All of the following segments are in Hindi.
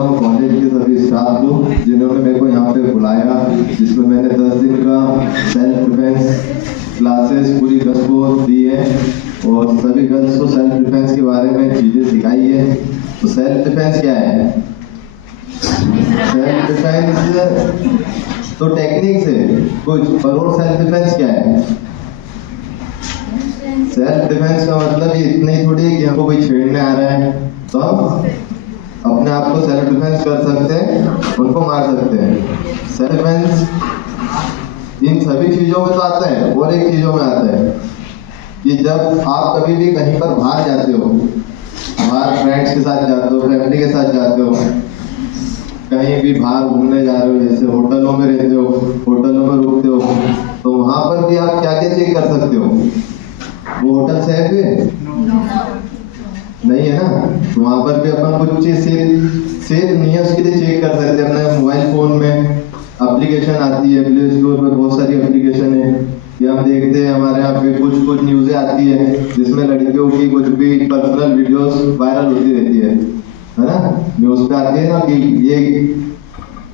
करता हूँ कॉलेज के सभी स्टाफ को जिन्होंने मेरे को यहाँ पे बुलाया, जिसमें मैंने 10 दिन का सेल्फ डिफेंस क्लासेस पूरी गर्ल्स को दी है और सभी गर्ल्स को सेल्फ डिफेंस के बारे में चीज़ें सिखाई है। तो सेल्फ डिफेंस क्या है? सेल्फ डिफेंस तो टेक्निक्स है कुछ, पर और सेल्फ डिफेंस क्या है? सेल्फ डिफेंस का मतलब ये इतना ही थोड़ी है कि हमको कोई छेड़ने आ रहा है तो हम अपने आप को सेल्फ डिफेंस कर सकते हैं, उनको मार सकते हैं। सेल्फ डिफेंस इन सभी चीज़ों में तो आता है और एक चीज़ों में आता है कि जब आप कभी भी कहीं पर बाहर जाते हो, बाहर फ्रेंड्स के साथ जाते हो, फैमिली के साथ जाते हो, कहीं भी बाहर घूमने जा रहे हो, जैसे होटलों में रहते हो, होटलों में रुकते हो, तो वहाँ पर भी आप क्या क्या चेक कर सकते हो? वो होटल सेफ है? नहीं है ना। तो वहाँ पर भी अपन कुछ चीज़ सेफ नहीं है उसके लिए चेक कर सकते हैं। अपने मोबाइल फ़ोन में एप्लीकेशन आती है, प्ले स्टोर पर बहुत सारी एप्लीकेशन है कि हम देखते हैं हमारे यहाँ पे कुछ न्यूज़ें आती है जिसमें लड़कियों की कुछ भी पर्सनल वीडियोस वायरल होती रहती है ना। न्यूज़ पे आती है ना कि ये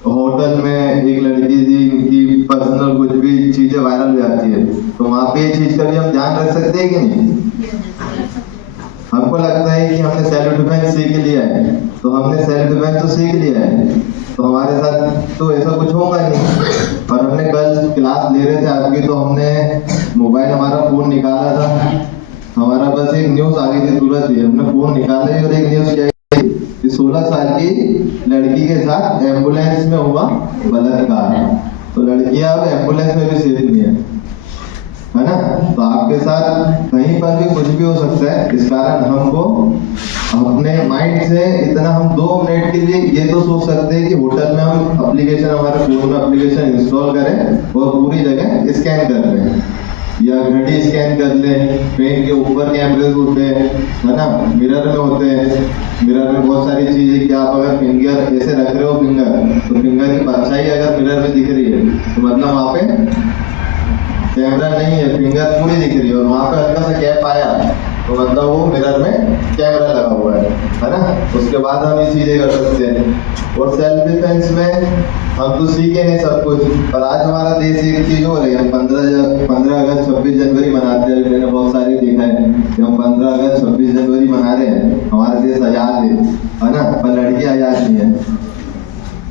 होटल में एक लड़की थी, इनकी पर्सनल कुछ भी चीज़ें वायरल हो जाती है, तो वहाँ पे ये चीज़ का भी हम ध्यान रख सकते हैं कि नहीं? हमको लगता है कि हमने सेल्फ डिफेंस सीख लिया है, तो हमने सेल्फ डिफेंस तो सीख लिया है, तो हमारे साथ तो ऐसा कुछ होगा नहीं। और हमने कल क्लास ले रहे थे आपकी, तो हमने मोबाइल हमारा फ़ोन निकाला था, हमारा बस एक न्यूज़ आ गई थी तुरंत ही, हमने फ़ोन निकाला और एक न्यूज़ क्या कि 16 साल की लड़की के साथ एम्बुलेंस में हुआ बलात्कार। तो लड़कियां अब एम्बुलेंस में भी सेफ नहीं है ना। तो आपके साथ कहीं पर भी कुछ भी हो सकता है। इस कारण हमको अपने माइंड से इतना हम 2 मिनट के लिए ये तो सोच सकते हैं कि होटल में हम एप्लीकेशन, हमारे फोन में एप्लीकेशन इंस्टॉल करें और पूरी जगह स्कैन कर लें, या घड़ी स्कैन कर लें। पेन के ऊपर कैमरे होते हैं है ना, मिरर में होते हैं, मिरर में बहुत सारी चीज़ें कि आप अगर फिंगर ऐसे रख रहे हो, फिंगर तो फिंगर की परछाई अगर मिरर में दिख रही है तो मतलब वहाँ पे कैमरा नहीं है, फिंगर पूरी दिख रही है, और वहाँ पे हल्का सा गैप आया तो मतलब वो मिरर में कैमरा लगा हुआ है ना। उसके बाद हम ये चीज़ें कर सकते हैं। और सेल्फ डिफेंस में हम तो सीखे नहीं सब कुछ, पर आज हमारा देश एक चीज़ हो रही है, हम 15 अगस्त 26 जनवरी मनाते हैं। मैंने बहुत सारी देखा है कि हम 15 अगस्त 26 जनवरी मना रहे हैं, हमारा देश आज़ाद है ना, पर लड़की आज़ाद नहीं है।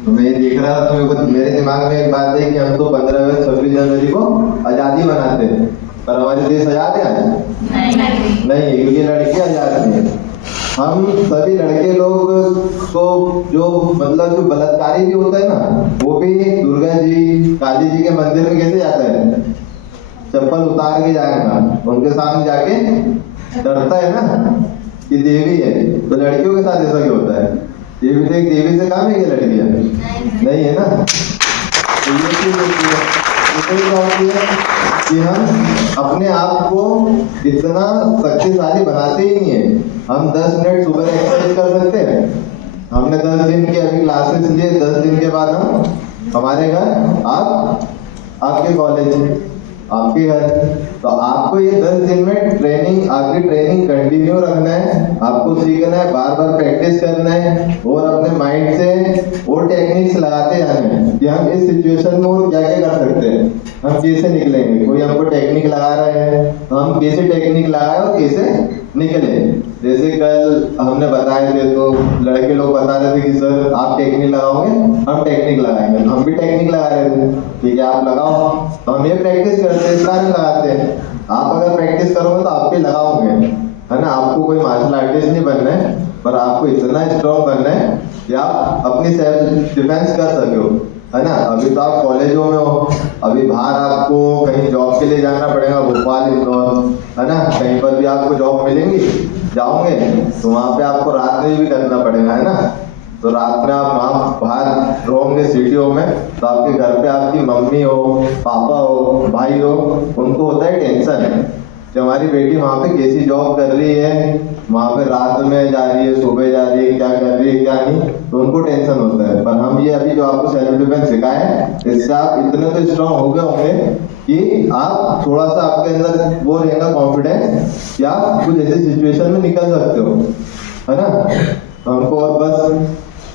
तो मैं ये देख रहा था तो मेरे दिमाग में एक बात है कि हम तो 15 अगस्त 26 जनवरी को आज़ादी मनाते हैं, पर हमारे देश आज़ाद है आज? नहीं, क्योंकि लड़की आज़ाद नहीं है। हम सभी लड़के लोग को जो मतलब जो बलात्कारी भी होता है ना, वो भी दुर्गा जी, काली जी के मंदिर में कैसे जाता है? चप्पल उतार के जाएगा, उनके सामने जाके डरता है ना कि देवी है। तो लड़कियों के साथ ऐसा क्यों होता है? देवी से देवी से काम है क्या लड़कियां? नहीं है ना। तो ये चीज होती है कि हम अपने आप को इतना शक्तिशाली बनाते ही नहीं है। हम 10 मिनट सुबह एक्सरसाइज कर सकते हैं। हमने 10 दिन के अभी क्लासेस लिए, 10 दिन के बाद हम हमारे घर, आप आपके कॉलेज, आपके घर, तो आपको ये 10 दिन में ट्रेनिंग, आपकी ट्रेनिंग कंटिन्यू रखना है, आपको सीखना है, बार बार प्रैक्टिस करना है और अपने माइंड से वो टेक्निक्स लगाते जाना है कि हम इस सिचुएशन में और क्या क्या कर सकते हैं, हम कैसे निकलेंगे। कोई हमको टेक्निक लगा रहा है तो हम कैसे टेक्निक लगाए और कैसे निकले। जैसे कल हमने बताए थे तो लड़के लोग बता रहे थे कि सर आप टेक्निक लगाओगे, हम टेक्निक लगाएंगे, तो हम भी टेक्निक लगा रहे थे। ठीक है, आप लगाओ, तो हम ये प्रैक्टिस करते हैं, इस कारण लगाते हैं। आप अगर प्रैक्टिस करोगे तो आप भी लगाओगे, है ना। आपको कोई मार्शल आर्टिस्ट नहीं बनना है, पर आपको इतना स्ट्रॉन्ग बनना है कि आप अपनी सेल्फ डिफेंस कर सको, है ना। अभी तो आप कॉलेजों में हो, अभी बाहर आपको कहीं जॉब के लिए जाना पड़ेगा, भोपाल, इंदौर, है ना, कहीं पर भी आपको जॉब मिलेंगी, जाओगे तो वहाँ पे आपको रात में भी करना पड़ेगा, है ना। तो रात में आप वहाँ बाहर रहोगे सिटियों में, तो आपके घर पे आपकी मम्मी हो, पापा हो, भाई हो, उनको होता है टेंशन कि हमारी बेटी वहाँ पे कैसी जॉब कर रही है, वहाँ पे रात में जा रही है, सुबह जा रही है, क्या कर रही है क्या नहीं, तो उनको टेंशन होता है। पर हम ये अभी जो आपको सेल्फ डिफेंस सिखाए, इससे आप इतने तो स्ट्रॉन्ग हो गए होंगे कि आप थोड़ा सा आपके अंदर वो रहेगा कॉन्फिडेंस कि आप कुछ ऐसी सिचुएशन में निकल सकते हो, है ना। हमको और बस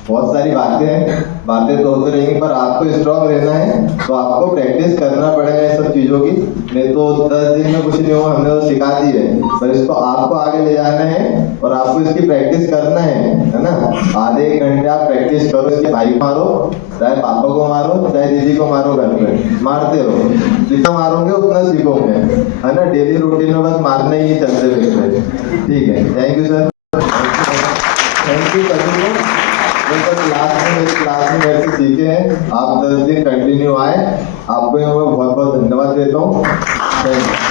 बहुत सारी सारी बातें तो होती रहेंगी, पर आपको स्ट्रॉन्ग रहना है, तो आपको प्रैक्टिस करना पड़ेगा ये सब चीज़ों की। नहीं तो 10 दिन में कुछ नहीं होगा, हमने तो सिखा दी है, पर इसको आपको आगे ले जाना है और आपको इसकी प्रैक्टिस करना है ना। आधे 1 घंटे आप प्रैक्टिस करो, इसके भाई को मारो, चाहे पापा को मारो, चाहे दीदी को मारो, घर पे मारते रहो, जितना मारोगे उतना सीखोगे, है ना। डेली रूटीन में बस मारने ही चलते फिरते। ठीक है, thank you sir, thank you सभी को। मेरी क्लास में मेरे से सीखे हैं, आप 10 दिन कंटिन्यू आए, आपको मैं बहुत बहुत धन्यवाद देता हूँ। Thank you.